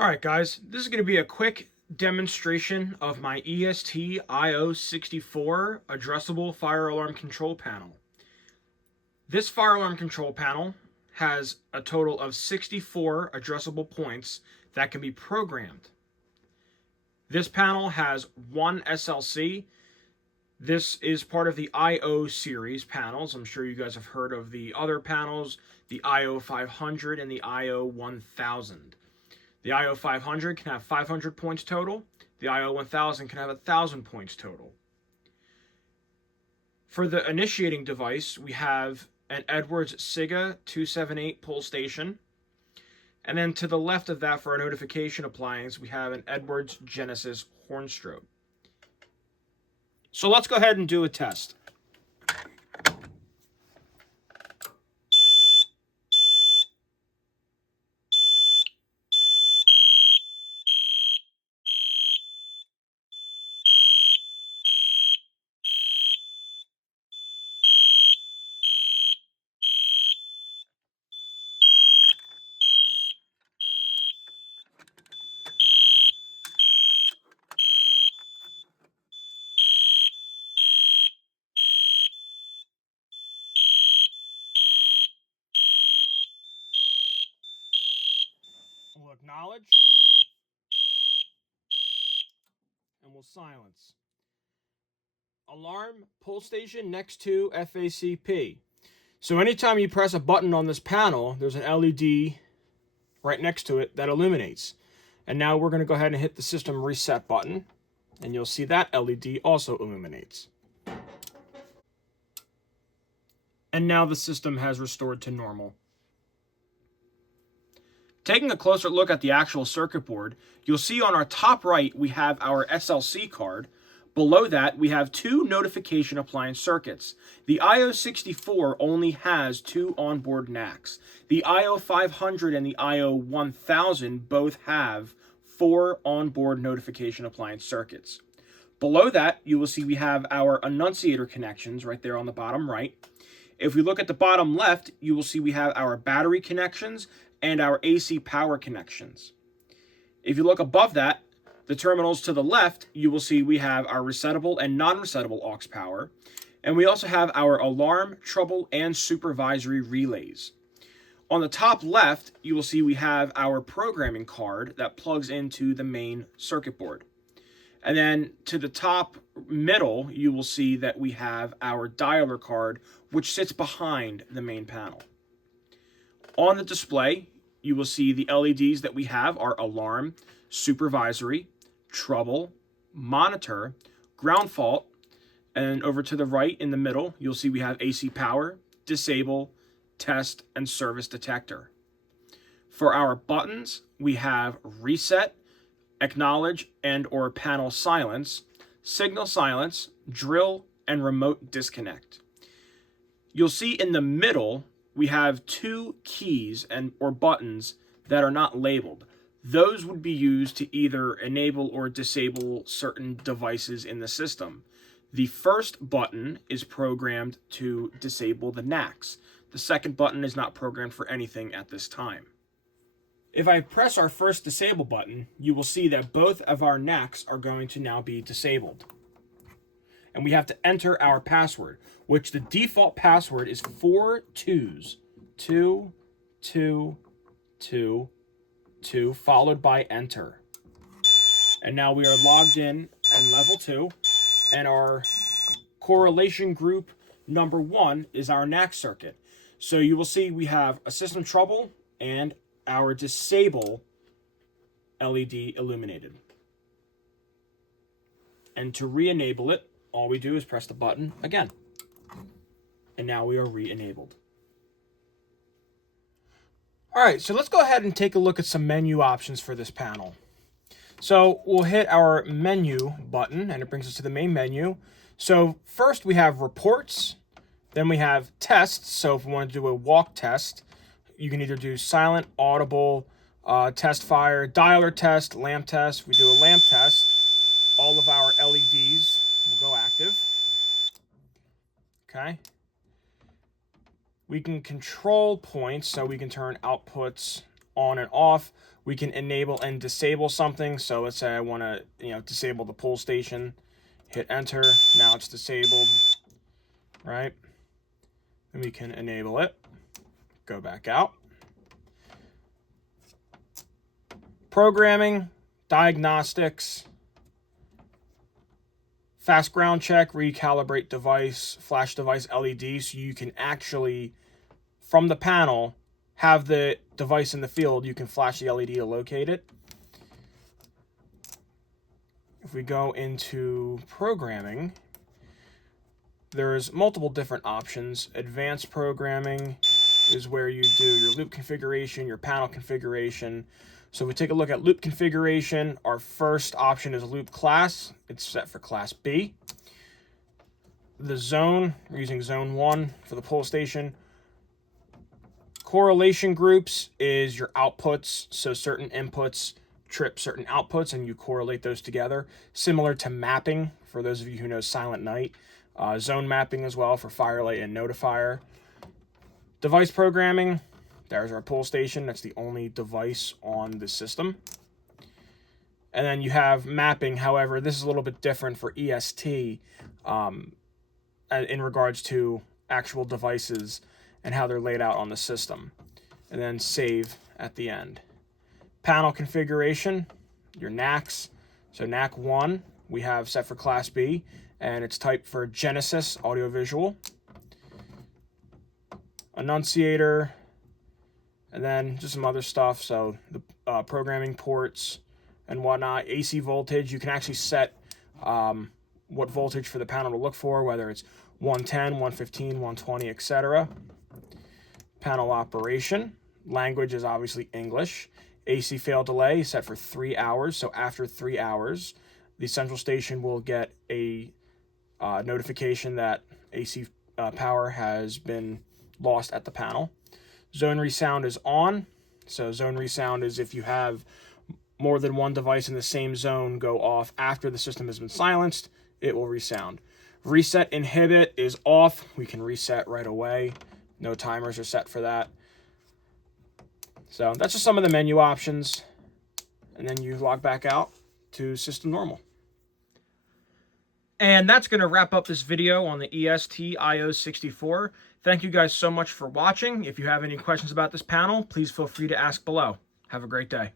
Alright guys, this is going to be a quick demonstration of my EST iO-64 addressable fire alarm control panel. This fire alarm control panel has a total of 64 addressable points that can be programmed. This panel has one SLC. This is part of the iO series panels. I'm sure you guys have heard of the other panels, the iO-500 and the iO-1000. The iO-500 can have 500 points total. The iO-1000 can have 1,000 points total. For the initiating device, we have an Edwards SIGA 278 pull station. And then to the left of that, for our notification appliance, we have an Edwards Genesis horn strobe. So let's go ahead and do a test. We'll acknowledge, and we'll silence. Alarm pull station next to FACP. So anytime you press a button on this panel, there's an LED right next to it that illuminates. And now we're going to go ahead and hit the system reset button, and you'll see that LED also illuminates. And now the system has restored to normal. Taking a closer look at the actual circuit board, you'll see on our top right we have our SLC card. Below that, we have two notification appliance circuits. The iO-64 only has two onboard NACs. The iO-500 and the iO-1000 both have 4 onboard notification appliance circuits. Below that, you will see we have our annunciator connections right there on the bottom right. If we look at the bottom left, you will see we have our battery connections and our AC power connections. If you look above that, the terminals to the left, you will see we have our resettable and non-resettable aux power. And we also have our alarm, trouble, and supervisory relays. On the top left, you will see we have our programming card that plugs into the main circuit board. And then to the top middle, you will see that we have our dialer card, which sits behind the main panel. On the display, you will see the LEDs that we have are alarm, supervisory, trouble, monitor, ground fault, and over to the right in the middle, you'll see we have AC power, disable, test, and service detector. For our buttons, we have reset, acknowledge and or panel silence, signal silence, drill, and remote disconnect. You'll see in the middle, we have 2 keys or buttons that are not labeled. Those would be used to either enable or disable certain devices in the system. The first button is programmed to disable the NACs. The second button is not programmed for anything at this time. If I press our first disable button, you will see that both of our NACs are going to now be disabled. And we have to enter our password, which the default password is 4 2s, 2, 2, 2, 2, followed by enter. And now we are logged in level 2, and our correlation group number 1 is our NAC circuit. So you will see we have a system trouble and our disable LED illuminated. And to re-enable it, all we do is press the button again. And now we are re-enabled. All right, so let's go ahead and take a look at some menu options for this panel. So we'll hit our menu button, and it brings us to the main menu. So first we have reports, then we have tests. So if we want to do a walk test, you can either do silent, audible, test fire, dialer test, lamp test. If we do a lamp test, all of our LEDs will go active. Okay. We can control points, so we can turn outputs on and off. We can enable and disable something. So let's say I want to, disable the pull station. Hit enter. Now it's disabled, right? Then we can enable it. Go back out. Programming, diagnostics, fast ground check, recalibrate device, flash device LED, so you can actually, from the panel, have the device in the field. You can flash the LED to locate it. If we go into programming, there's multiple different options. Advanced programming is where you do your loop configuration, your panel configuration. So if we take a look at loop configuration, our first option is loop class. It's set for class B. The zone, we're using zone 1 for the pull station. Correlation groups is your outputs. So certain inputs trip certain outputs and you correlate those together. Similar to mapping, for those of you who know Silent Night. Zone mapping as well for Firelight and Notifier. Device programming. There's our pull station. That's the only device on the system. And then you have mapping. However, this is a little bit different for EST in regards to actual devices and how they're laid out on the system. And then save at the end. Panel configuration, your NACs. So NAC 1 we have set for class B, and it's typed for Genesis audiovisual. Annunciator, and then just some other stuff. So the programming ports and whatnot. AC voltage, you can actually set what voltage for the panel to look for, whether it's 110, 115, 120, etc. Panel operation. Language is obviously English. AC fail delay set for 3 hours. So after 3 hours, the central station will get a notification that AC power has been lost at the panel. Zone resound is on. So zone resound is if you have more than one device in the same zone go off after the system has been silenced, it will resound. Reset inhibit is off. We can reset right away. No timers are set for that. So that's just some of the menu options. And then you log back out to system normal. And that's going to wrap up this video on the EST iO-64. Thank you guys so much for watching. If you have any questions about this panel, please feel free to ask below. Have a great day.